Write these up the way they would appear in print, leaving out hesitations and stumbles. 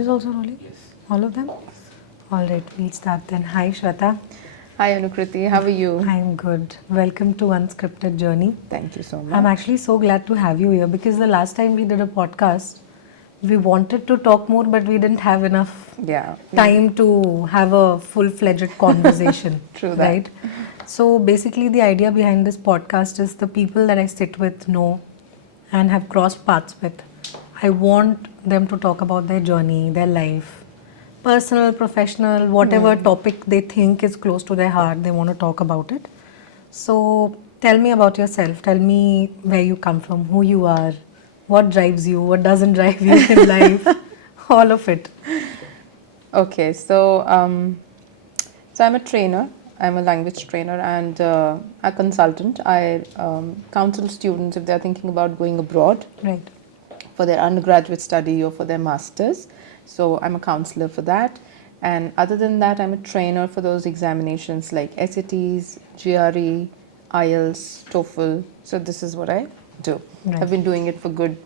is also rolling? Yes. All of them? All right, we'll start then. Hi, Shweta. Hi Anukriti, how are you? I'm good. Welcome to Unscripted Journey. Thank you so much. I'm actually so glad to have you here because the last time we did a podcast, we wanted to talk more, but we didn't have enough time to have a full-fledged conversation. True that. Right? So basically, the idea behind this podcast is the people that I sit with know and have crossed paths with. I want them to talk about their journey, their life, personal, professional, whatever topic they think is close to their heart, they want to talk about it. So tell me about yourself. Tell me where you come from, who you are, what drives you, what doesn't drive you in life, all of it. Okay, so I'm a trainer. I'm a language trainer and a consultant. I counsel students if they're thinking about going abroad. Right. For their undergraduate study or for their masters. So I'm a counselor for that. And other than that, I'm a trainer for those examinations like SATs, GRE, IELTS, TOEFL. So this is what I do. Right. I've been doing it for good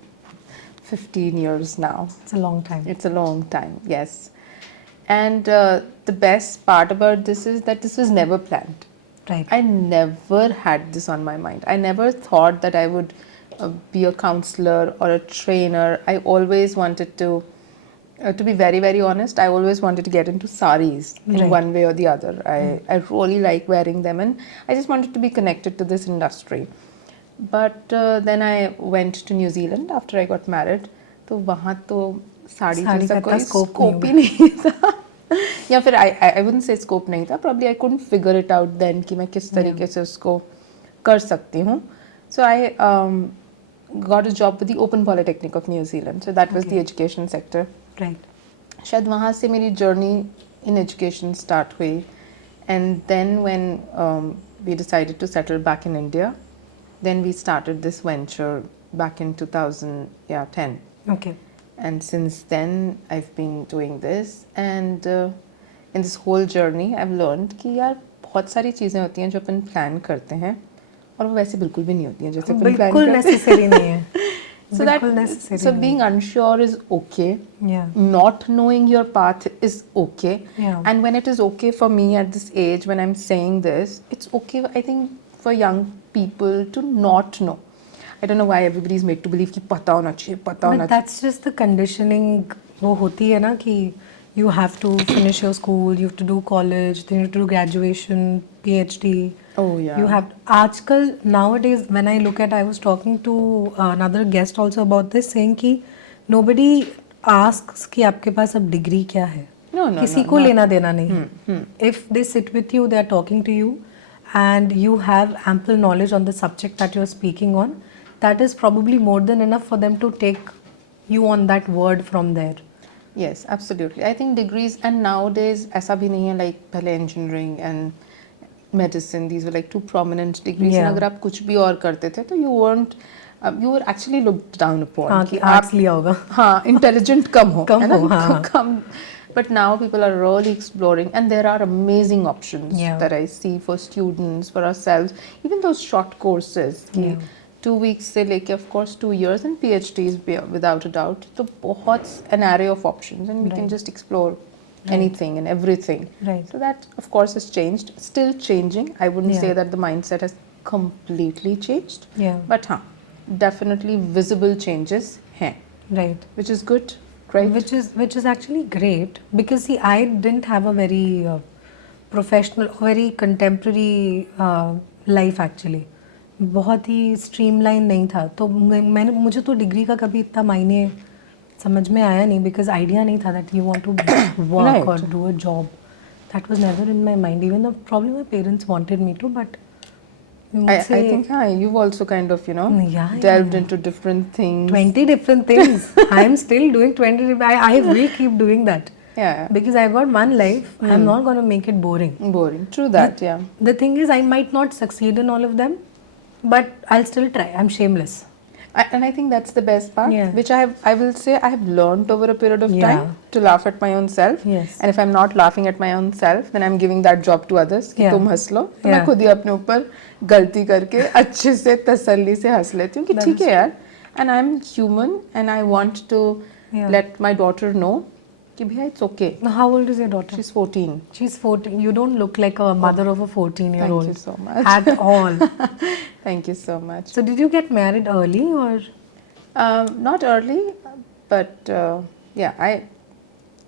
15 years now. It's a long time. It's a long time, yes. And the best part about this is that this was never planned. Right. I never had this on my mind. I never thought that I would be a counselor or a trainer. I always wanted to be very, very honest, I always wanted to get into saris in one way or the other. I really like wearing them and I just wanted to be connected to this industry. But then I went to New Zealand after I got married. तो वहाँ तो साड़ी जैसा कोई scope ही नहीं था या फिर I wouldn't say scope नहीं था, probably I couldn't figure it out then कि मैं किस तरीके से उसको कर सकती हूँ. So I got a job with the Open Polytechnic of New Zealand. So that was the education sector. Right. शायद वहाँ से मेरी journey in education start हुई. And then when we decided to settle back in India, then we started this venture back in 2010. Okay. And since then I've been doing this and in this whole journey I've learned कि यार बहुत सारी चीज़ें होती हैं जो अपन plan करते हैं और वो वैसे बिल्कुल भी नहीं होती हैं जैसे अपन प्लान करते हैं. necessary नहीं है. So being unsure is okay. Yeah. Not knowing your path is okay. Yeah. And when it is okay for me at this age, when I'm saying this, it's okay, I think, for young people to not know. I don't know why everybody is made to believe कि पता होना चाहिए, पता होना चाहिए. But that's just the conditioning. वो होती है ना कि you have to finish your school, you have to do college, then you have to do graduation, PhD. Oh yeah. You have आजकल nowadays when I look at, I was talking to another guest also about this, saying कि nobody asks कि आपके पास अब degree क्या है. No, किसी को लेना देना नहीं. If they sit with you, they are talking to you, and you have ample knowledge on the subject that you are speaking on, that is probably more than enough for them to take you on that word from there. Yes, absolutely. I think degrees, and nowadays ऐसा भी नहीं है like पहले engineering and medicine, these were like two prominent degrees. Yeah. and अगर आप कुछ भी और करते थे तो you weren't you were actually looked down upon. हाँ कि arts लिया होगा. हाँ, intelligent कम हो. कम हो, हाँ. कम. But now people are really exploring and there are amazing options that I see for students, for ourselves. Even those short courses. 2 weeks से लेके of course 2 years and PhDs without a doubt. तो बहुत an array of options and we can just explore anything and everything. Right. So that of course has changed. Still changing. I wouldn't say that the mindset has completely changed. Yeah. But definitely visible changes हैं. Right. Which is good. Right. Which is actually great because see, I didn't have a very professional, very contemporary life actually. बहुत ही streamline नहीं था तो मुझे तो degree का कभी इतना मायने समझ में आया नहीं बिकॉज आइडिया नहीं था that you want to work और do a job that was never in my mind even the problem my parents wanted me to but I think you've also kind of delved into different things. 20 different things. I'm still doing 20. I will keep doing that. Yeah. Because I've got one life. I'm not going to make it boring. Boring. True that. The thing is, I might not succeed in all of them, but I'll still try. I'm shameless. And I think that's the best part, which I will say I have learned over a period of time to laugh at my own self. Yes. And if I'm not laughing at my own self, then I'm giving that job to others. कि तुम हंस लो, तो मैं खुद ही अपने ऊपर गलती करके अच्छे से तसल्ली से हंस लेती हूँ कि ठीक है यार. And I'm human and I want to let my daughter know कि भैया it's okay. How old is your daughter? She's 14. She's 14. You don't look like a mother of a 14-year-old. Thank you so much. At all. Thank you so much. So did you get married early or? Not early, but yeah,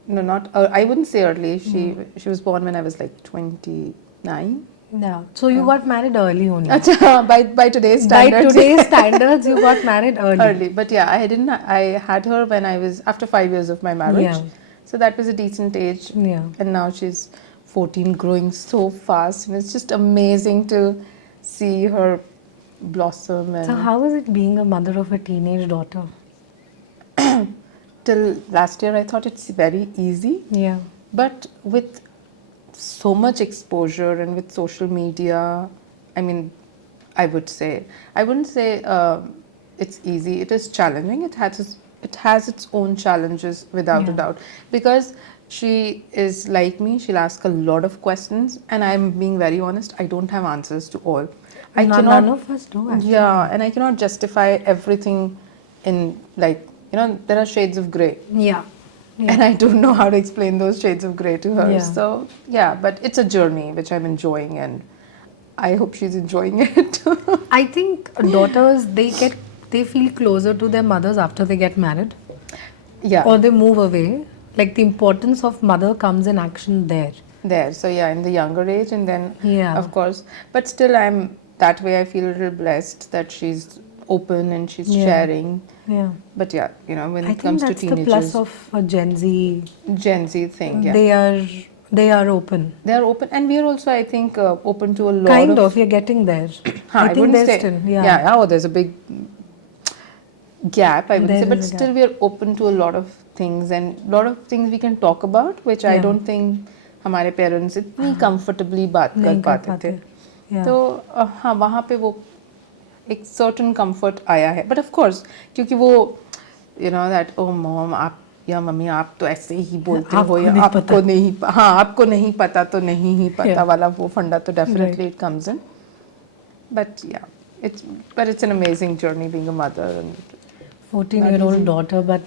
not. I wouldn't say early. She was born when I was like 29. Yeah. So you got married early only. Acha, by today's By standards. today's standards, you got married early. Early, but yeah, I had her when I was after 5 years of my marriage. Yeah. So that was a decent age. Yeah. And now she's 14, growing so fast, and it's just amazing to see her blossom. And So how is it being a mother of a teenage daughter? till last year, I thought it's very easy, Yeah. but with so much exposure and with social media, I mean, I wouldn't say it's easy. It is challenging. It has its own challenges without a Yeah. doubt, because she is like me. She'll ask a lot of questions, and I'm being very honest, I don't have answers to all. None of us do. Actually. Yeah, and I cannot justify everything in, like, there are shades of gray. Yeah. Yeah. And I don't know how to explain those shades of grey to her. Yeah. So, yeah, but it's a journey which I'm enjoying, and I hope she's enjoying it. I think daughters they feel closer to their mothers after they get married Yeah, or they move away. Like the importance of mother comes in action there. there. So, yeah, in the younger age, and then, Yeah. of course, but still, that way I feel a little blessed that she's open and she's Yeah. sharing. Yeah. But yeah, when I it think comes to that's the teenagers, plus of a Gen Z. Gen Z thing, yeah. They are open. They are open, and we are also, I think, open to a lot Kind of. You're getting there. Huh, I think wouldn't there's say, still. yeah. Oh, there's a big gap, I would There say, but is a still we are open to a lot of things, and a lot of things we can talk about, which I Yeah. don't think हमारे parents इतनी comfortably बात कर नहीं कर पाते थे. Yeah. तो हाँ, वहाँ पे वो एक सर्टन कंफर्ट आया है, बट ऑफ कोर्स क्योंकि वो दैट ओ मॉम आप या मम्मी आप तो ऐसे ही बोलते हो, या आपको नहीं हाँ आपको नहीं पता तो नहीं ही पता वाला वो फंडा तो definitely it comes in. But yeah, it's an amazing journey being a mother. And 14-year-old daughter, but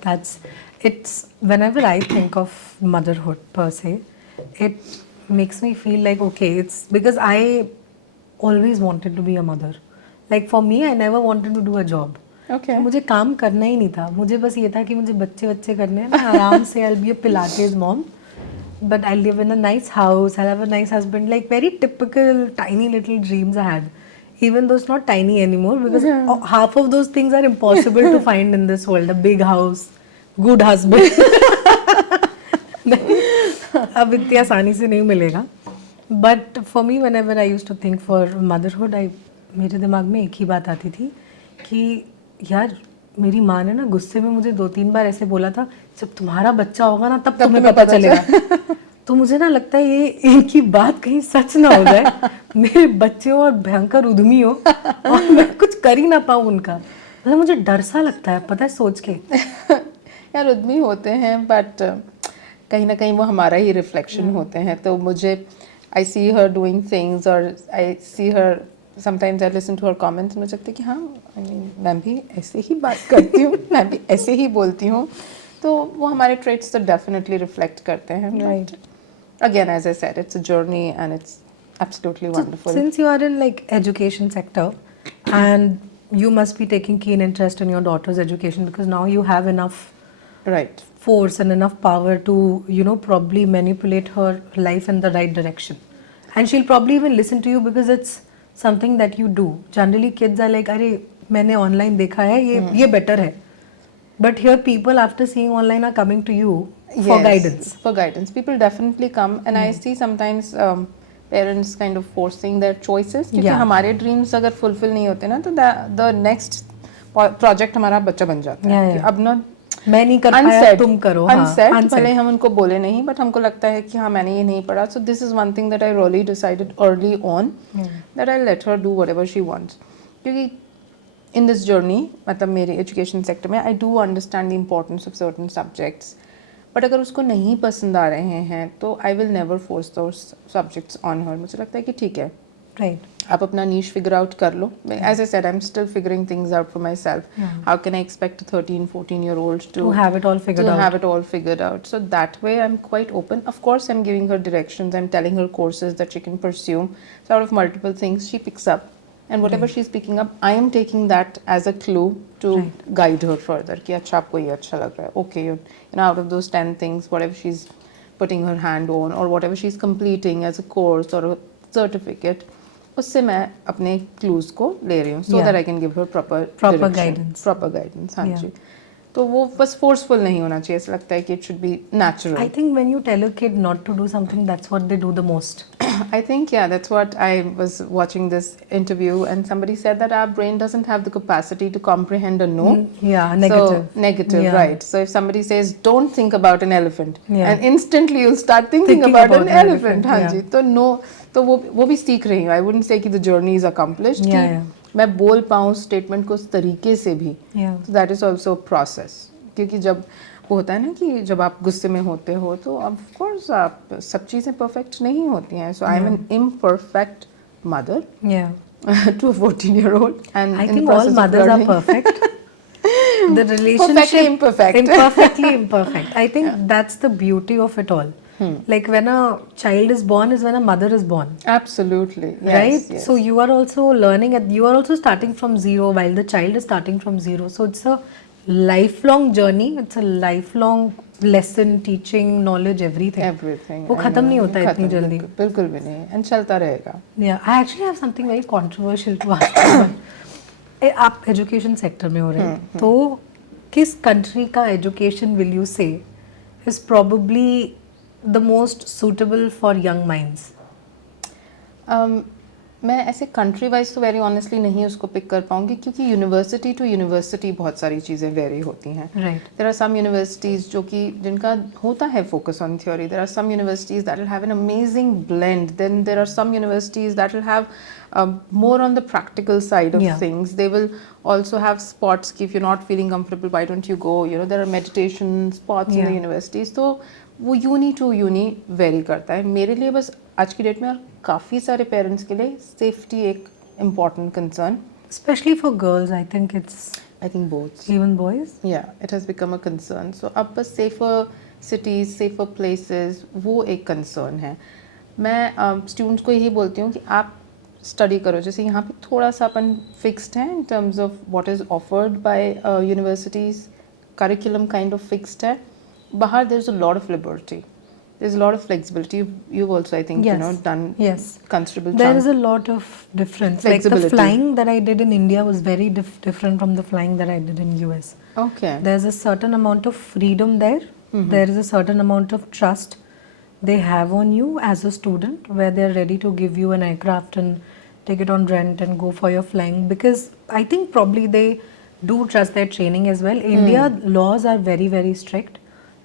it's whenever I think of motherhood per se, it makes me feel like okay, it's because I always wanted to be a mother. Like for me, I never wanted to do a job. okay, मुझे काम करना ही नहीं था. मुझे बस ये था कि मुझे बच्चे करने हैं ना आराम से. I'll be a Pilates mom, but I'll live in a nice house. I'll have a nice husband. Like very typical tiny little dreams I had. Even though it's not tiny anymore, because half of those things are impossible to find in this world. A big house, good husband. अब इतनी आसानी से नहीं मिलेगा. But for me, whenever I used to think for motherhood, मेरे दिमाग में एक ही बात आती थी कि यार मेरी माँ ने ना गुस्से में मुझे 2-3 बार ऐसे बोला था, जब तुम्हारा बच्चा होगा ना तब तुम्हें पता चलेगा. तो मुझे ना लगता है ये इनकी बात कहीं सच ना हो जाए, मेरे बच्चे और भयंकर उद्यमी हो और मैं कुछ कर ही ना पाऊँ उनका. मतलब मुझे डर सा लगता है, पता है, सोच के. यार उद्यमी होते हैं, बट कहीं ना कहीं वो हमारा ही रिफ्लेक्शन होते हैं. तो मुझे आई सी हर डूइंग थिंग्स, और I see her sometimes I listen to her comments, मुझे लगता है कि हाँ मैं भी ऐसे ही बात करती हूँ, मैं भी ऐसे ही बोलती हूँ. तो वो हमारे ट्रेट्स तो डेफिनेटली रिफ्लेक्ट करते हैं. Right. Again, as I said, it's a journey, and it's absolutely wonderful. Since you are in like education sector and you must be taking keen interest in your daughter's education, because now you have enough Right. force and enough power to probably manipulate her life in the right direction, and she'll probably even listen to you because it's something that you do. Generally kids are like, अरे मैंने online देखा है, ये better है. But here people after seeing online are coming to you for Yes, guidance. For guidance, people definitely come, and I see sometimes parents kind of forcing their choices, क्योंकि Yeah. हमारे dreams अगर fulfill नहीं होते ना, तो the next project हमारा बच्चा बन जाता है. Yeah, कि yeah. अब ना मैं नहीं कर पाया, तुम करो. unsaid, unsaid. भले हम उनको बोले नहीं, but हमको लगता है कि हाँ मैंने ये नहीं पढ़ा. So this is one thing that I really decided early on, that I'll let her do whatever she wants. क्योंकि in this journey, मतलब मेरे education sector में, I do understand the importance of certain subjects. But अगर उसको नहीं पसंद आ रहे हैं तो I will never force those subjects on her. मुझे लगता है कि ठीक है, Right. आप अपना niche figure out कर लो. As I said, I'm still figuring things out for myself. How can I expect a 13, 14-year-old To have it all figured out. have it all figured out? So that way I'm quite open. Of course, I'm giving her directions. I'm telling her courses that she can pursue. So out of multiple things, she picks up. And whatever she's picking up, I am taking that as a clue to guide her further. कि अच्छा आपको ये अच्छा लग रहा है. Okay, you know, out of those 10 things, whatever she's putting her hand on or whatever she's completing as a course or a certificate, उससे मैं अपने clues को ले रही हूँ so that I can give her proper guidance. Proper guidance, हाँ जी. तो वो बस forceful नहीं होना चाहिए. ऐसा लगता है कि it should be natural. I think when you tell a kid not to do something, that's what they do the most. I think, yeah, that's what I was watching this interview and somebody said that our brain doesn't have the capacity to comprehend a no. Yeah, negative. So, negative, Yeah. right. So if somebody says, don't think about an elephant, Yeah. and instantly you'll start thinking about an elephant. हाँ yeah. जी, तो no, तो वो भी सीख रही हूँ. I wouldn't say कि the journey is accomplished. Yeah, कि yeah. मैं बोल पाऊँ statement को उस तरीके से भी. Yeah. So that is also a process. क्योंकि जब वो होता है ना कि जब आप गुस्से में होते हो तो ऑफ कोर्स आप सब चीज़ें परफेक्ट नहीं होती हैं. So I am an imperfect mother to a 14-year-old, and I in think the all process of mothers are learning- perfect. The relationship imperfect. imperfectly imperfect. I think that's the beauty of it all. Like when a child is born is when a mother is born. Absolutely, yes, Right? yes. So you are also learning you are also starting from zero while the child is starting from zero. So it's a lifelong journey. It's a lifelong lesson, teaching, knowledge, everything. Everything. वो खत्म नहीं होता है इतनी जल्दी. बिल्कुल भी नहीं. And चलता रहेगा. Yeah, I actually have something very controversial to ask you. आप एजुकेशन सेक्टर में हो रहे हैं तो किस कंट्री का एजुकेशन विल यू से is probably the most suitable for young minds? मैं ऐसे कंट्री वाइज तो वेरी ऑनेस्टली नहीं उसको पिक कर पाऊंगी क्योंकि यूनिवर्सिटी टू यूनिवर्सिटी बहुत सारी चीज़ें वेरी होती हैं. Right. There are some universities जो कि जिनका होता है focus on theory. There are some universities that will have an amazing blend. Then there are some universities that will have more on the practical side of Yeah. things. They will also have spots if you're not feeling comfortable, why don't you go? You know, there are meditation spots in the Yeah. universities. तो वो uni to uni very करता है. मेरे लिए बस आज की date में और काफ़ी सारे पेरेंट्स के लिए सेफ्टी एक important concern. Especially for girls, I think it's I think both. even boys. Yeah, it has become a concern. So अब बस safer cities, safer places वो एक concern है. मैं स्टूडेंट्स को यही बोलती हूँ कि आप स्टडी करो. जैसे यहाँ पे थोड़ा सा अपन फिक्स्ड है in terms of what is offered by universities. Curriculum kind of fixed है. बाहर there is a lot of liberty. There's a lot of flexibility. You've also, I think, Yes. done Yes. considerable There chunk. is a lot of difference. Like the Flexibility. flying that I did in India was very different from the flying that I did in US. Okay. There's a certain amount of freedom there. There is a certain amount of trust they have on you as a student where they're ready to give you an aircraft and take it on rent and go for your flying, because I think probably they do trust their training as well. India laws are very, very strict.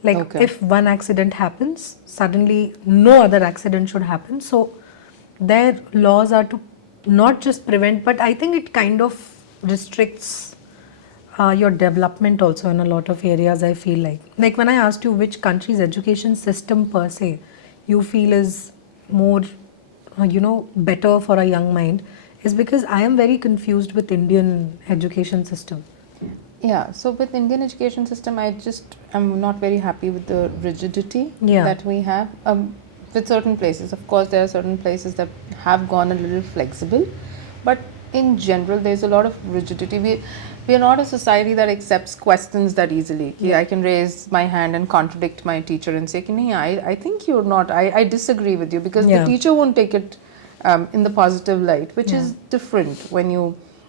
Like Okay. if one accident happens, suddenly no other accident should happen. So their laws are to not just prevent, but I think it kind of restricts your development also in a lot of areas. I feel like when I asked you which country's education system per se you feel is more better for a young mind, is because I am very confused with Indian education system. Yeah, so with Indian education system, I'm not very happy with the rigidity Yeah. that we have. With certain places, of course, there are certain places that have gone a little flexible, but in general, there's a lot of rigidity. We are not a society that accepts questions that easily. I can raise my hand and contradict my teacher and say, I think you're not. I disagree with you, because Yeah. the teacher won't take it in the positive light, which is different when you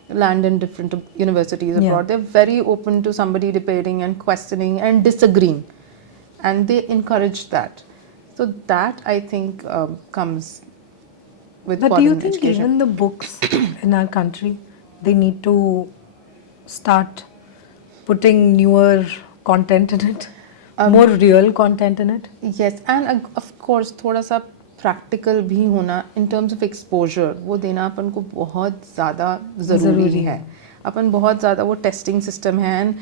land in different universities abroad. Yeah. They're very open to somebody debating and questioning and disagreeing, and they encourage that. So that, I think, comes with But do foreign you think education. even the books in our country, they need to start putting newer content in it, more real content in it? Yes, and of course थोड़ा सा practical भी होना इन terms of exposure, वो देना अपन को बहुत ज़्यादा ज़रूरी है. अपन बहुत ज़्यादा वो टेस्टिंग सिस्टम है, and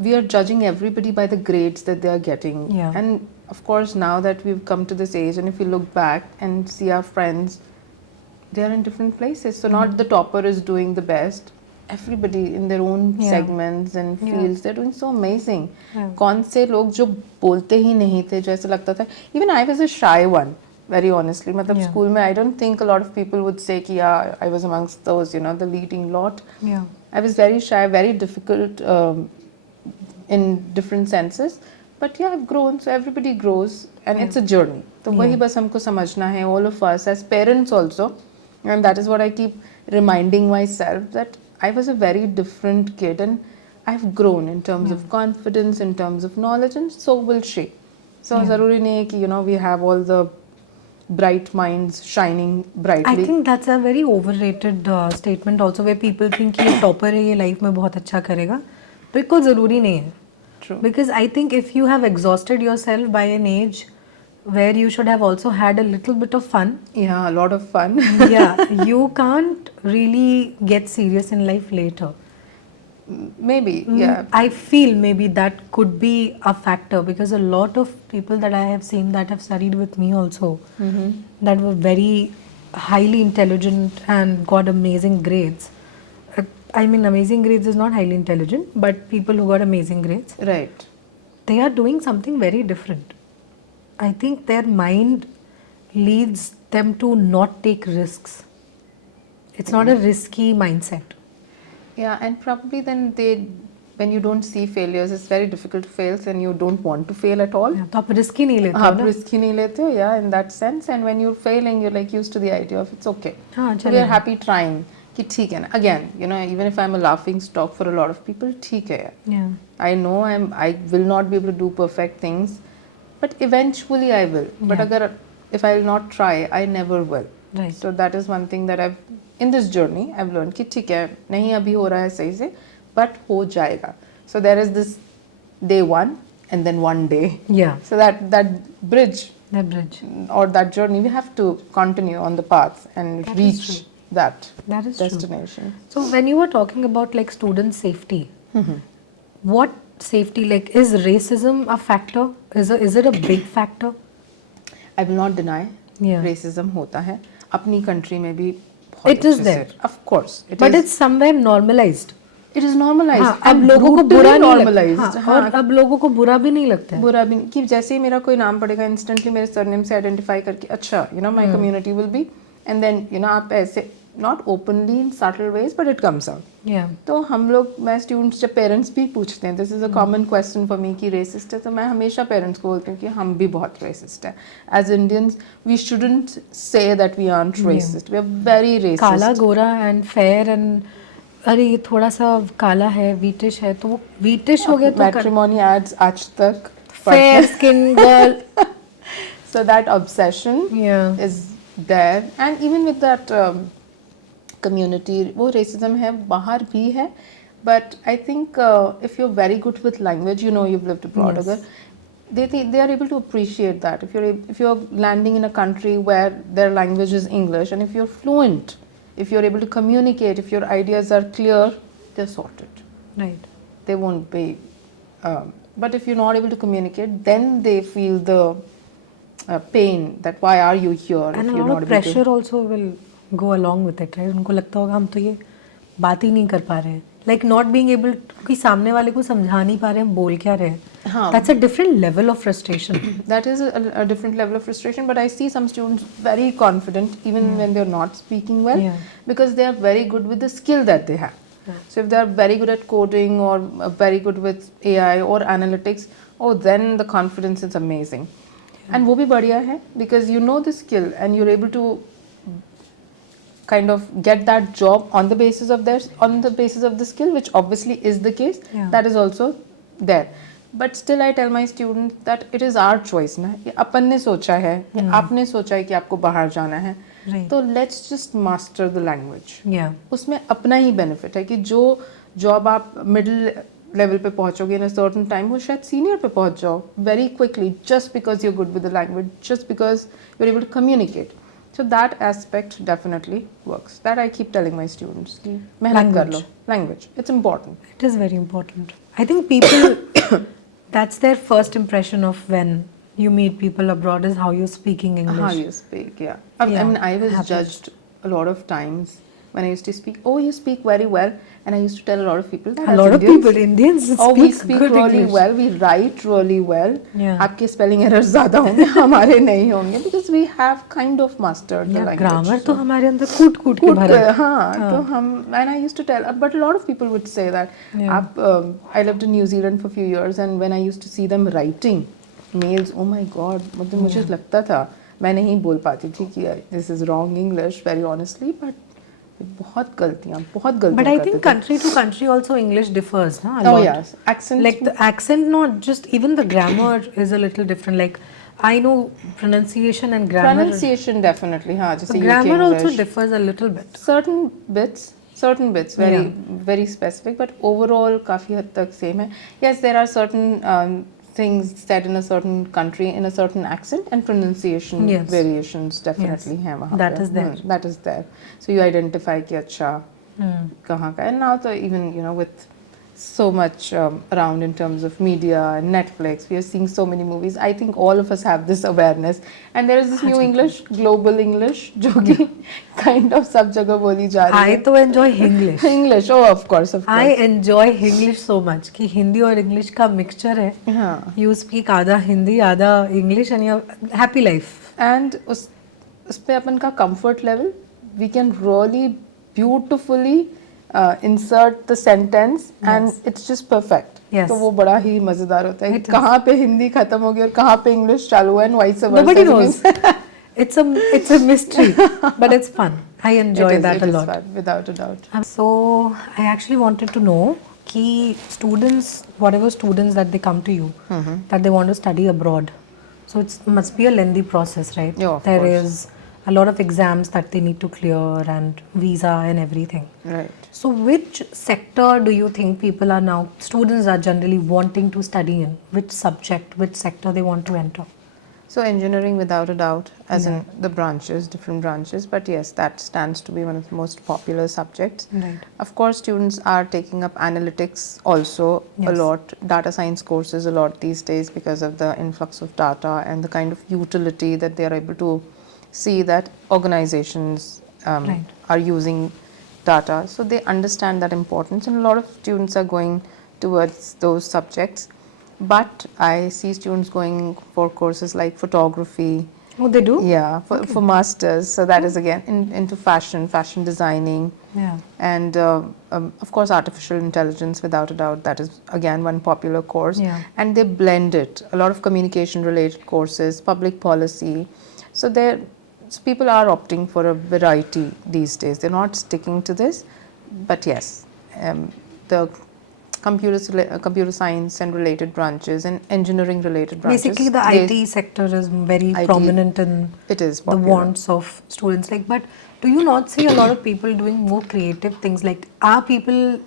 we are judging everybody by the grades that they are getting. Yeah. And of course now that we've come to this age, and if you look back and see our friends they are in different places. So not the topper is doing the best. Everybody in their own Yeah. segments and Yeah. fields, they're doing so amazing. Yeah. कौन से लोग जो बोलते ही नहीं थे, जो ऐसा लगता था. Even I was a shy one, very honestly. मतलब Yeah. school में I don't think a lot of people would say कि yeah, I was amongst those, you know, the leading lot. Yeah. I was very shy, very difficult in different senses. But yeah, I've grown, so everybody grows, and Yeah. it's a journey. तो वही Yeah. बस हमको समझना है, all of us as parents also, and that is what I keep reminding myself, that I was a very different kid, and I've grown in terms of confidence, in terms of knowledge, and so will she. So Yeah. ज़रूरी नहीं है कि you know we have all the bright minds shining I brightly. think that's a very overrated statement also, where people think कि ये topper है, ये life में बहुत अच्छा करेगा. बिल्कुल ज़रूरी नहीं है. True. Because I think if you have exhausted yourself by an age where you should have also had a little bit of fun, Yeah, a lot of fun. yeah, you can't really get serious in life later. Maybe, yeah. I feel maybe that could be a factor, because a lot of people that I have seen that have studied with me also, that were very highly intelligent and got amazing grades. I mean, amazing grades is not highly intelligent, but people who got amazing grades, Right. they are doing something very different. I think their mind leads them to not take risks. It's not a risky mindset. Yeah, and probably then when you don't see failures, it's very difficult to fail, and you don't want to fail at all. Yeah, तो आप risk ही नहीं लेते हो आप ना. risk ही नहीं लेते हो, yeah, in that sense. And when you're failing, you're like used to the idea of it's okay. हाँ, So we are चलेगा. happy trying. कि ठीक है ना. Again, you know, even if I'm a laughing stock for a lot of people, ठीक है यार. Yeah. I know I will not be able to do perfect things, but eventually I will. But Yeah. अगर if I will not try, I never will. Right. So that is one thing that in this journey I've learned कि ठीक है, नहीं अभी हो रहा है सही से, but हो जाएगा. So there is this day one and then one day. Yeah. So that bridge That bridge. or that journey, we have to continue on the path and That is reach true. that That is true. destination. So when you were talking about like student safety, what safety, like, is racism a factor? Is it a big factor? I will not deny Yeah. racism होता है. अपनी country में भी बहुत It is अच्छे there. से- Of course. But it's somewhere normalized. it is normalized. हाँ, अब and लोगों को brutally बुरा नहीं normalized. लगता. हाँ, हाँ, और अब लोगों को बुरा भी नहीं लगता है. बुरा भी नहीं कि जैसे ही मेरा कोई नाम पड़ेगा इंस्टेंटली मेरे सरनेम से आइडेंटिफाई करके अच्छा you know my community will be and then you know आप ऐसे not openly in subtle ways but it comes out. Yeah. तो हम लोग मैं स्टूडेंट्स जब पेरेंट्स भी पूछते हैं this is a common question for me कि रेसिस्ट है तो मैं हमेशा पेरेंट्स को बोलती हूँ कि हम भी बहुत रेसिस्ट है. As Indians we shouldn't say that we aren't racist. We are very racist. काला गोरा एंड फेयर एंड अरे ये थोड़ा सा काला है, वीटिश है, तो वो वीटिश हो गया तो मैट्रिमोनी एड्स आज तक fair skin girl. so that obsession Yeah. is there, and even with that community वो racism है बाहर भी है, but I think if you're very good with language, you know you've lived abroad, Yes. अगर they are able to appreciate that if you're landing in a country where their language is English, and if you're fluent, if you're able to communicate, if your ideas are clear, they're sorted. Right. They won't be but if you're not able to communicate, then they feel the pain that why are you here And if a you're lot not of able pressure to. also will go along with it, right? उनको लगता होगा हम तो ये बात ही नहीं कर पा रहे हैं, like not being able to, कि सामने वाले को समझा नहीं पा रहे हैं बोल क्या रहे हैं. हाँ. That's a different level of frustration. That is a different level of frustration, but I see some students very confident even when they're not speaking well, Yeah. because they are very good with the skill that they have. So if they are very good at coding or very good with AI or analytics, oh then the confidence is amazing. And वो भी बढ़िया है because you know the skill and you're able to kind of get that job on the basis of the skill, which obviously is the case. Yeah. That is also there. But still I tell my students that it is our choice ना. ये अपन ने सोचा है या आपने सोचा है कि आपको बाहर जाना है, Right. तो let's just master the language. Yeah. उसमें अपना ही बेनिफिट है कि जो जॉब आप मिडिल लेवल पे पहुंचोगे इन अ सर्टेन टाइम वो शायद सीनियर पे पहुंच जाओ very quickly just because you good with the language, just because you are able to communicate. So that aspect definitely works. That I keep telling my students कि मेहनत कर लो. Language it's important. It is very important. I think people, that's their first impression of when you meet people abroad is how you're speaking English. How you speak, yeah. I Yeah, mean, I was happens. judged a lot of times when I used to speak, oh, you speak very well. And I used to tell a lot of people that A as lot of Indians, people, Indians oh, we speak speak good really English. well, we write really well. Yeah. आपके spelling errors ज़्यादा होंगे, हमारे नहीं होंगे, because we have kind of mastered the या language. Grammar So- तो हमारे अंदर कूट कूट के भरा है. हाँ, तो हम, and I used to tell, but a lot of people would say that. Yeah. I lived in New Zealand for a few years, and when I used to see them writing mails, oh my God, मतलब मुझे लगता था मैं नहीं बोल पाती थी कि this is wrong English, very honestly, but बहुत गलतियाँ But I करते think थे. country to country also English differs, na? A Oh lot. yes, accents. Like the accent, not just even the grammar is a little different. Like I know pronunciation and grammar. Pronunciation definitely, हाँ, जैसे But UK grammar English. also differs a little bit. Certain bits, very specific, but overall काफी हद तक same है. Yes, there are certain things said in a certain country in a certain accent, and pronunciation Yes. variations definitely हैं वहाँ That पे. is there. That is there. So you identify कि अच्छा कहाँ का है. And now तो even with so much around in terms of media and Netflix, we are seeing so many movies. I think all of us have this awareness, and there is this new English, global English, जो कि kind of सब जगह बोली जा रही I है. तो enjoy English. English, oh of course. I enjoy English so much कि हिंदी और English का mixture है. हाँ. You speak आधा हिंदी आधा English and you have happy life. And उस पे अपन का comfort level, we can really beautifully insert the sentence, and it's just perfect. Yes. तो वो बड़ा ही मजेदार होता है. It is. कहाँ पे हिंदी खत्म हो गई और कहाँ पे English चालू है, and vice versa. Nobody knows. It's a mystery, but it's fun. I enjoy that a lot. It is fun, without a doubt. So I actually wanted to know कि students, whatever students that they come to you, that they want to study abroad. So it must be a lengthy process, right? Yeah, of There course. is a lot of exams that they need to clear and visa and everything. Right. So which sector do you think people are now, students are generally wanting to study in? Which subject, which sector they want to enter? So engineering, without a doubt, as in the branches, different branches, but yes, that stands to be one of the most popular subjects. Right. Of course, students are taking up analytics also a Yes. lot, data science courses a lot these days because of the influx of data and the kind of utility that they are able to see that organizations Right. are using data. So they understand that importance, and a lot of students are going towards those subjects. But I see students going for courses like photography. Oh, they do? Yeah, for masters. So that is again into fashion designing. Yeah. And of course, artificial intelligence, without a doubt, that is again one popular course. Yeah. And they blend it. A lot of communication related courses, public policy. So people are opting for a variety these days. They're not sticking to this. But yes, the computer science and related branches and engineering related branches. Basically, the IT sector is very IT, prominent in it is the popular. wants of students. Like, but do you not see a lot of people doing more creative things? Like, are people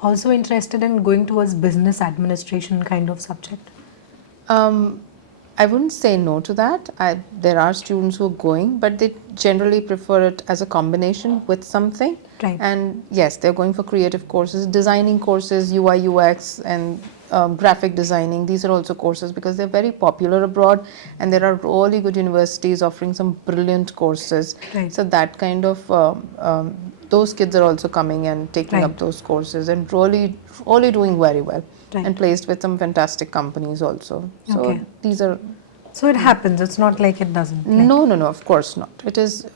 also interested in going towards business administration kind of subject? I wouldn't say no to that. There are students who are going, but they generally prefer it as a combination with something. Right. And yes, they're going for creative courses, designing courses, UI, UX, and graphic designing. These are also courses because they're very popular abroad, and there are really good universities offering some brilliant courses. Right. So that kind of those kids are also coming and taking up Right. those courses and really doing very well. Right. And placed with some fantastic companies also. So Okay. these are So it happens. It's not like it doesn't. Like, no, of course not. It is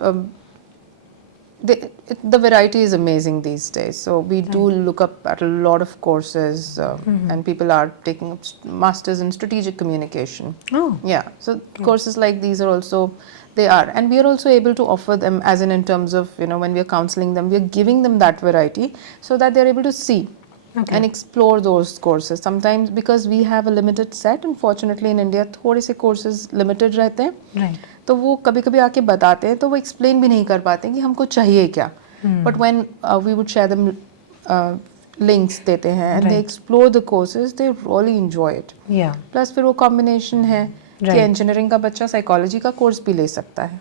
the variety is amazing these days. So we do look up at a lot of courses, and people are taking up masters in strategic communication. Oh. Yeah, so courses like these are also, they are, and we are also able to offer them as in terms of, when we are counseling them, we are giving them that variety so that they are able to see and explore those courses. Sometimes because we have a limited set, unfortunately in India थोड़े से courses limited रहते हैं, Right. तो वो कभी-कभी आके बताते हैं तो वो explain भी नहीं कर पाते हैं कि हमको चाहिए क्या. But when we would share them links देते हैं and they Right. explore the courses, they really enjoy it. Yeah. Plus फिर वो combination है कि Right. engineering का बच्चा psychology का course भी ले सकता है.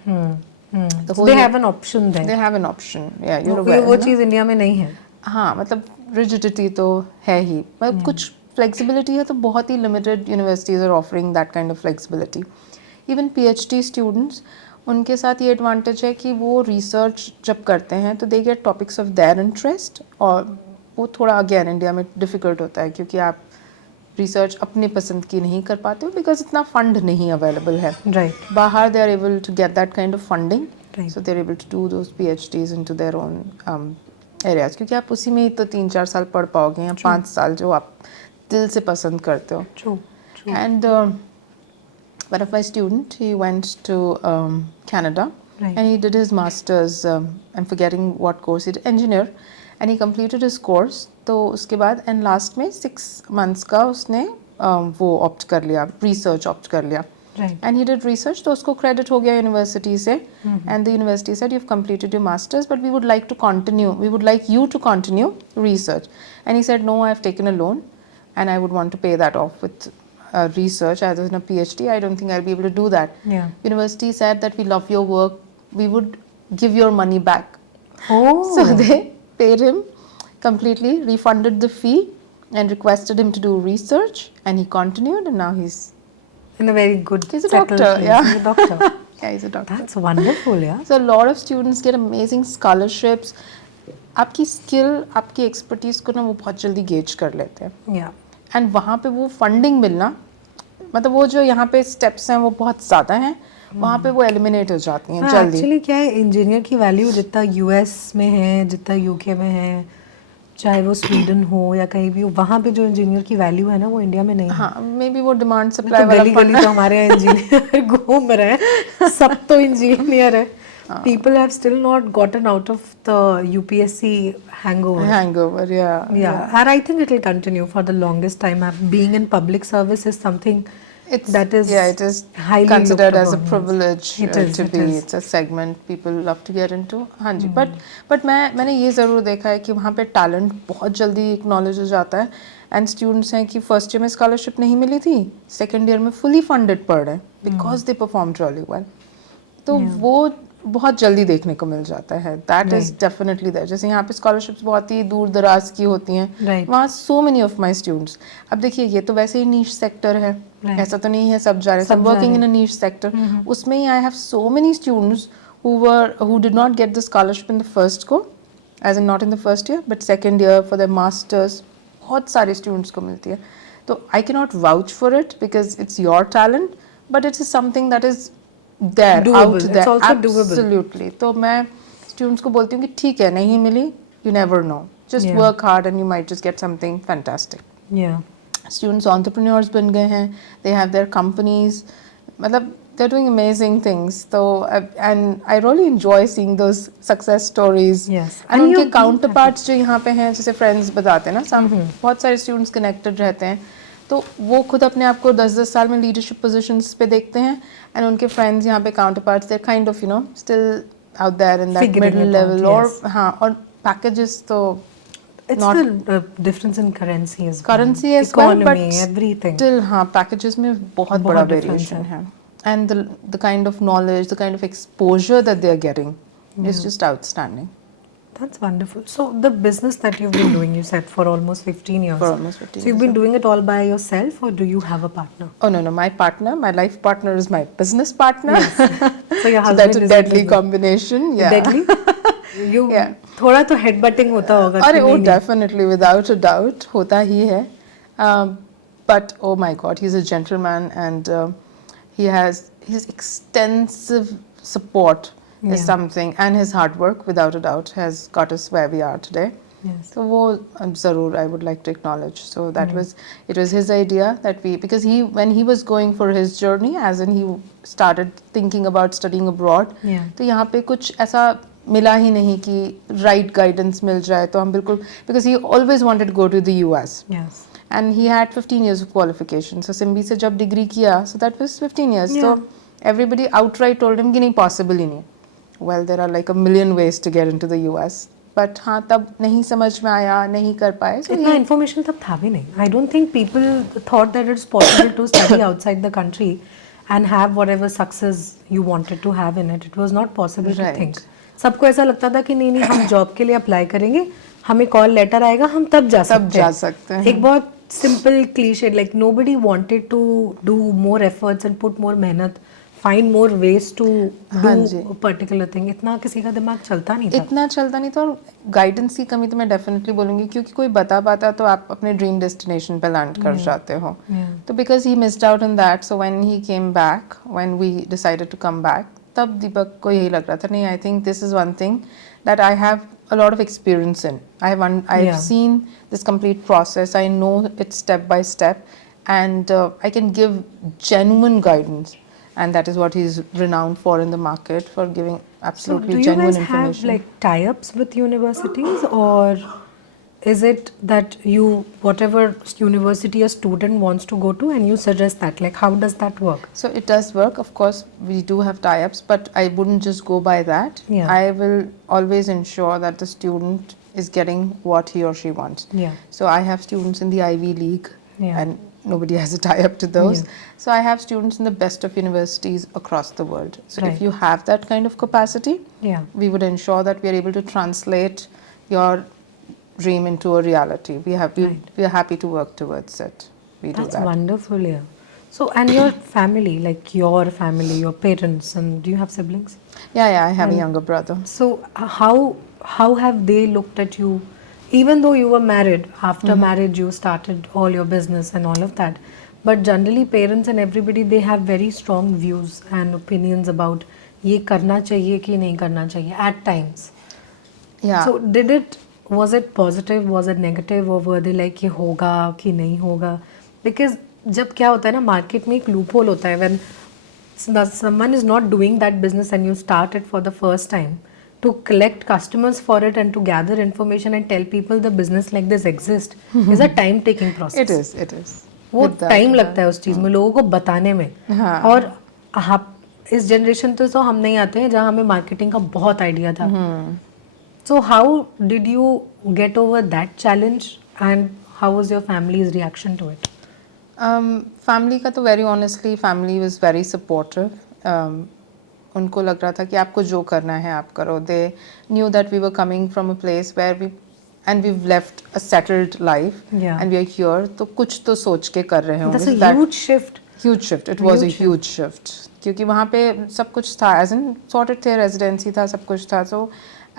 तो So वो they ये- have an option there. They have an option. Yeah, you're वो aware. वो है ना? चीज़ इंडिया में नहीं है. हाँ, मतलब rigidity तो है ही, मतलब कुछ flexibility है तो बहुत ही limited universities are offering that kind of flexibility. Even PhD students उनके साथ ये एडवांटेज है कि वो रिसर्च जब करते हैं तो they get topics of their interest, और वो थोड़ा अगेन इंडिया में डिफ़िकल्ट होता है क्योंकि आप रिसर्च अपने पसंद की नहीं कर पाते हो बिकॉज इतना फंड नहीं अवेलेबल है. Right. बाहर they are able to get that kind of funding, Right. So they are able to do those PhDs into their own areas, क्योंकि आप उसी में ही तो 3-4 साल पढ़ पाओगे या 5 साल जो आप दिल से पसंद करते हो. True. True. And one of my student, he went to Canada, Right. and he did his masters. I'm forgetting what course he did, engineer, and he completed his course. तो उसके बाद and last में 6 months का उसने वो opt कर लिया, research opt कर लिया. Right. And he did research, तो उसको credit हो गया university से, and the university said you've completed your masters, but we would like to continue. We would like you to continue research. And he said, no, I've taken a loan, and I would want to pay that off with research as in a PhD. I don't think I'll be able to do that. Yeah. University said that we love your work, we would give your money back. Oh. So they paid him completely, refunded the fee, and requested him to do research, and he continued, and now he's In a very good He's a settled doctor, place. yeah. He's a doctor. yeah, he's a doctor. That's wonderful, yeah. So a lot of students get amazing scholarships. आपकी skill, आपकी expertise को ना वो बहुत जल्दी gauge कर लेते हैं, Yeah. एंड वहाँ पे वो फंडिंग मिलना, मतलब वो जो यहाँ पे स्टेप्स हैं वो बहुत ज़्यादा हैं, वहाँ पे वो एलिमिनेट हो जाती हैं जल्दी. एक्चुअली क्या है, इंजीनियर की वैल्यू जितना यूएस में है, जितना यूके में है, चाहे वो स्वीडन हो या कहीं भी हो, वहाँ पे जो इंजीनियर की वैल्यू है ना वो इंडिया में नहीं है. हाँ, मे बी वो डिमांड तो सप्लाई वाला गली गली तो हमारे यहाँ इंजीनियर घूम रहे हैं, सब तो इंजीनियर है. People have still not gotten out of the UPSC hangover. hangover, yeah. Yeah, and I think it will continue for the longest time. Being in public service is something that is it is highly considered looked as a upon. privilege It is, to it be. is. It's a segment people love to get into. हाँ जी, but मैंने ये ज़रूर देखा है कि वहाँ पे talent बहुत जल्दी एक्नॉलेज हो जाता है, एंड स्टूडेंट्स हैं कि फर्स्ट ईयर में स्कॉलरशिप नहीं मिली थी, सेकेंड ईयर में फुली फंडेड पढ़ रहे हैं because they perform really well. तो वो बहुत जल्दी देखने को मिल जाता है. That is definitely there. जैसे यहाँ पे स्कॉलरशिप्स बहुत ही दूर दराज की होती हैं, Right. वहाँ so many of my students. अब देखिए ये तो वैसे ही नीश सेक्टर है, Right. ऐसा तो नहीं है सब जा रहे हैं, सब सब जा वर्किंग रहे इन अ नीश सेक्टर. उसमें ही I have so many students who did not get the scholarship in the first go, as in not in the first year but second year for their masters. बहुत सारे students को मिलती है. तो I can not vouch for it because it's your talent, but it's something that is there Doable. Out It's there. also doable. Absolutely. तो मैं students को बोलती हूँ कि ठीक है, नहीं मिली, you never know, just Yeah. Work hard and you might just get something fantastic. Yeah. Students entrepreneurs बन गए हैं, they have their companies, मतलब they're doing amazing things. So and I really enjoy seeing those success stories. Yes. And And उनके you've been counterparts जो यहाँ पे हैं, जैसे friends बताते हैं ना, बहुत सारे students connected रहते हैं, तो वो खुद अपने आप को 10-10 साल में leadership positions पे देखते हैं, and उनके friends यहाँ पे counterparts, they're kind of still out there in that Figuring middle it out, level. yes. और हाँ, और packages तो It's not the difference in currency as well. currency as well, Economy, but everything. still हाँ, packages में बहुत बड़ा बहुत difference variation है. And the kind of knowledge, the kind of exposure that they are getting is just outstanding. That's wonderful. So the business that you've been doing, you said for almost 15 years. For almost 15 So you've been doing it all by yourself, or do you have a partner? Oh no, my partner, my life partner is my business partner. So your So husband that's a is deadly combination. Yeah. Deadly? You Yeah. थोड़ा तो headbutting होता होगा. अरे कि वो नहीं, definitely without a doubt होता ही है. But oh my God, he's a gentleman, and he has his extensive support is Yeah. something, and his hard work without a doubt has got us where we are today. Yes. So वो ज़रूर I would like to acknowledge. So that it was his idea that because when he was going for his journey, as in he started thinking about studying abroad. Yeah. तो यहाँ पे कुछ ऐसा मिला ही नहीं कि right guidance मिल जाए तो हम बिल्कुल, because he always wanted to go to the US. Yes. And he had 15 years of qualification. So Simbi से जब degree किया, so that was 15 years. Yeah. So everybody outright told him कि नहीं, possible ही नहीं. Well, there are like a million ways to get into the US. But हाँ, तब नहीं समझ में आया, नहीं कर पाए. So इतना information तब था भी नहीं. I don't think people thought that it's possible to study outside the country and have whatever success you wanted to have in it. It was not possible to Right. think. सबको ऐसा लगता था कि नहीं हम जॉब के लिए apply करेंगे, हमें कॉल लेटर आएगा, हम तब जा सकते हैं. एक बहुत simple cliché, like nobody wanted to do more efforts and put more मेहनत find more ways to हाँ do जी। a particular thing. इतना किसी का दिमाग चलता नहीं था. इतना चलता नहीं था, और गाइडेंस की कमी तो मैं डेफिनेटली बोलूँगी, क्योंकि कोई बता पाता तो आप अपने ड्रीम डेस्टिनेशन पे लैंड कर जाते हो. Yeah. तो because he missed out in that, so when he came back, when we decided to come back, तब दीपक को यही लग रहा था, नहीं, I think this is one thing that I have a lot of experience in. I've Yeah. seen this complete process. I know it step by step, and I can give genuine guidance, and that is what he's renowned for in the market, for giving So absolutely do you genuine guys have information. like tie-ups with universities, or is it that you whatever university a student wants to go to and you suggest that? Like how does that work? So it does work. Of course, we do have tie-ups, but I wouldn't just go by that. Yeah. I will always ensure that the student is getting what he or she wants. Yeah. So I have students in the Ivy League, Yeah. and nobody has a tie-up to those. Yeah. So I have students in the best of universities across the world. So Right. if you have that kind of capacity, Yeah. we would ensure that we are able to translate your dream into a reality. Right. We are happy to work towards it. We do That's that. wonderful, yeah. So, and your family, like your family, your parents, and do you have siblings? Yeah, I have a younger brother. So, how have they looked at you, even though you were married? After marriage, you started all your business and all of that. But generally, parents and everybody, they have very strong views and opinions about ये करना चाहिए कि नहीं करना चाहिए at times. Yeah. So, was it positive, was it negative, or were they like ये होगा कि नहीं होगा? Because जब क्या होता है ना, मार्केट में एक लूप होल होता है, when someone is not doing that business and you start it for the first time, to collect customers for it and to gather information and tell people the business like this exists is a time taking process. It is. वो With that, time लगता है उस चीज़ में, लोगों को बताने में. हाँ. और आप इस जनरेशन तो हम नहीं आते हैं जहाँ हमें मार्केटिंग का बहुत आइडिया था. So how did you get over that challenge, and how was your family's reaction to it? Family का तो very honestly, family was very supportive. उनको लग रहा था कि आपको जो करना है आप करो. They knew that we were coming from a place where we and we left a settled life Yeah. And we are here, तो कुछ तो सोच के कर रहे होंगे. That's a So that- huge shift. Huge shift. It was a Huge huge shift. क्योंकि वहाँ पे सब कुछ था, एज इन सॉर्टेड थे, रेजिडेंसी था, सब कुछ था. सो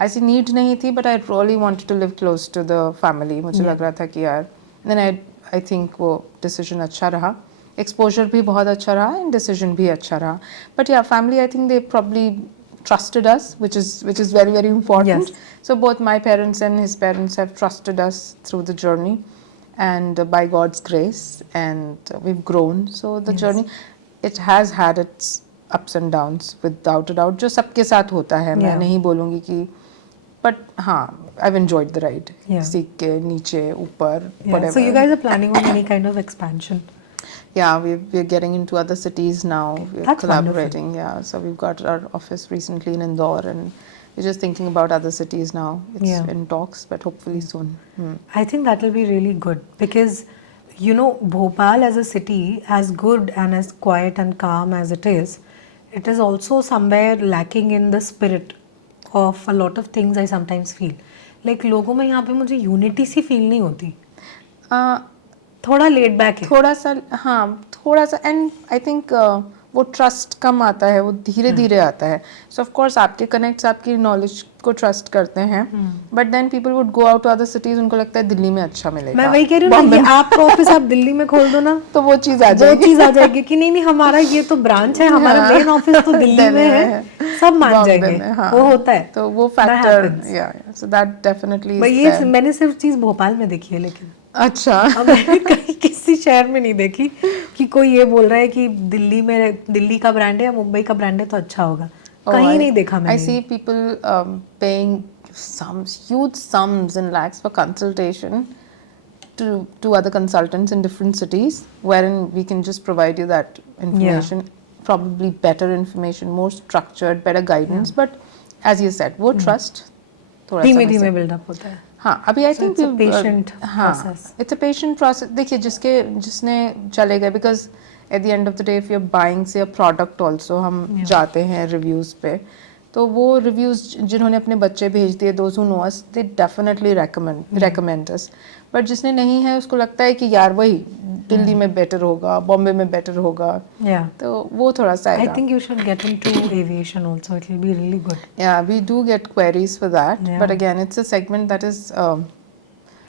ऐसी नीड नहीं थी, but I really wanted to live close to the family. मुझे लग रहा था कि यार, देन आई थिंक वो डिसीजन अच्छा रहा. एक्सपोजर भी बहुत अच्छा रहा एंड डिसीजन भी अच्छा रहा. बट या family, I think they probably trusted us, which is very, very important. Yes. So both my parents and his parents have trusted us through the journey, and by God's grace, and we've grown. So the Yes. journey, it has had its ups and downs, without a doubt. जो सबके साथ होता है, मैं Yeah. नहीं बोलूँगी कि, but हाँ, I've enjoyed the ride. Yeah. सीख के नीचे ऊपर, Yeah. whatever. So you guys are planning on any kind of expansion? Yeah, we're getting into other cities now. We're That's collaborating. Yeah, so we've got our office recently in Indore, and we're just thinking about other cities now. It's Yeah. in talks, but hopefully soon. I think that will be really good because, you know, Bhopal as a city, as good and as quiet and calm as it is also somewhere lacking in the spirit of a lot of things I sometimes feel. Like लोगों में यहाँ पे मुझे unity सी feel नहीं होती. थोड़ा laid back है. थोड़ा सा, हाँ, थोड़ा सा, एंड आई थिंक वो ट्रस्ट कम आता है, वो धीरे धीरे आता है. सो ऑफ कोर्स आपके कनेक्ट्स आपकी नॉलेज को ट्रस्ट करते हैं, but then people would go out to other cities. उनको लगता है दिल्ली में अच्छा मिलेगा. मैं वही कह रही हूँ ना, ये आपका ऑफिस आप दिल्ली में खोल दो ना, तो वो चीज़ आ वो जाएगी. चीज आ जाएगी कि नहीं नहीं हमारा ये तो ब्रांच है, हमारा मेन ऑफिस तो दिल्ली में है, सब मान बॉम्बे जाएंगे. में, हाँ. वो होता है. तो वो That फैक्टर, happens. या सो दैट डेफिनेटली भाई ये मैंने सिर्फ चीज भोपाल में देखी है, लेकिन अच्छा. अब मैंने कहीं किसी शहर में नहीं देखी कि कोई ये बोल रहा है कि दिल्ली का ब्रांड है या मुंबई का ब्रांड है तो अच्छा होगा. कहीं नहीं देखा I मैंने. see people paying huge sums in lakhs for consultation to other consultants in different cities, wherein we can just provide you that information, probably better information, more structured, better guidance. But as you said, वो trust थोड़ा धीमे समय धीमे से- buildup होता है. हाँ, अभी I So think it's a patient process. It's a patient process. देखिए, जिसने चले गए, because at the end of the day if you are buying say a product also, हम जाते हैं रिव्यूज़ पे, तो वो रिव्यूज़ जिन्होंने अपने बच्चे भेज दिए, those who know us, they definitely recommend us. But जिसने नहीं है, उसको लगता है कि यार वही दिल्ली में बेटर होगा, बॉम्बे में बेटर होगा, Yeah. तो वो थोड़ा सा I आएगा. think you should get into aviation also. It will be really good. Yeah, we do get queries for that, Yeah. but again, it's a segment that is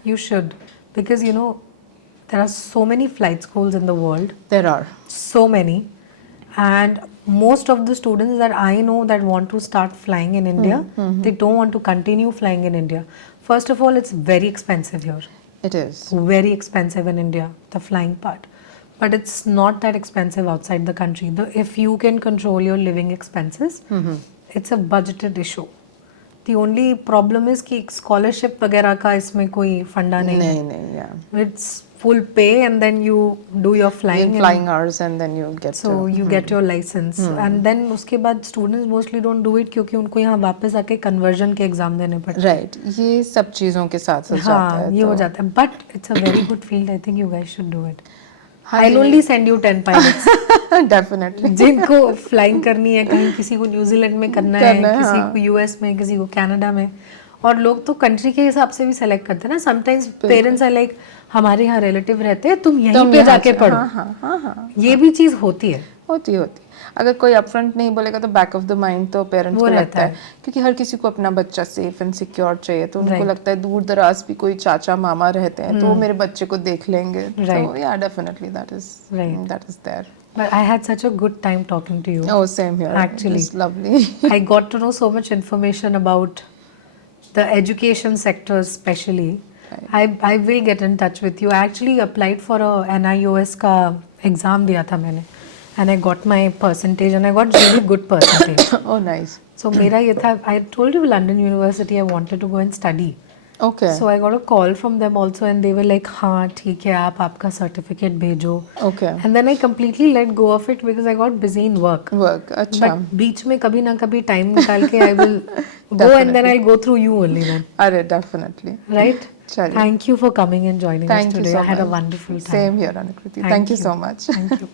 You should. Because, you know, there are so many flight schools in the world. there are. So many. And most of the students that I know that want to start flying in India, they don't want to continue flying in India. First of all, it's very expensive here. It is. Very expensive in India, the flying part. But it's not that expensive outside the country. If you can control your living expenses, it's a budgeted issue. The only problem is कि scholarship वगैरह का इसमें कोई फंडा नहीं है. नहीं, yeah. It's full pay and then you do your flying. In flying hours and then you get So you get your license and then उसके बाद students mostly don't do it क्योंकि उनको यहाँ वापस आके conversion के एग्जाम देने पड़ते हैं. Right, ये सब चीज़ों के साथ जाता हाँ है. ये हो जाता है but it's a very good field. I think you guys should do it. I'll only send you 10 pilots. Definitely. जिनको फ्लाइंग करनी है कहीं, किसी को न्यूजीलैंड में करना है, किसी को यूएस में, किसी को कनाडा में. और लोग तो कंट्री के हिसाब से भी सेलेक्ट करते हैं ना. समटाइम्स पेरेंट्स आर लाइक हमारे यहाँ रिलेटिव रहते हैं, तुम यहीं पे जाके पढ़ो. हाँ. ये भी चीज होती है. होती. अगर कोई अपफ्रंट नहीं बोलेगा तो बैक ऑफ द माइंड तो पेरेंट्स को लगता है क्योंकि हर किसी को अपना बच्चा सेफ एंड सिक्योर चाहिए, तो उनको लगता है दूर दराज भी कोई चाचा मामा रहते हैं तो वो मेरे बच्चे को देख लेंगे. So yeah, definitely that is there. But I had such a good time talking to you. Oh, same here. Actually. It's lovely. I got to know so much information about the education sector especially. I will get in touch with you. I actually applied for a NIOS का exam दिया था मैंने. And I got my percentage and I got really good percentage. Oh, nice. So मेरा ये था, I told you London University I wanted to go and study. Okay. So I got a call from them also and they were like हाँ ठीक है आप आपका certificate भेजो. Okay. And then I completely let go of it because I got busy in work. अच्छा. But बीच में कभी ना कभी time निकाल के I will go and then I'll go through you only then. अरे definitely. Right? चलिए. Thank you for coming and joining us Thank you today. so I had a much. wonderful time. Same here, Anukriti. Thank you so much. Thank you.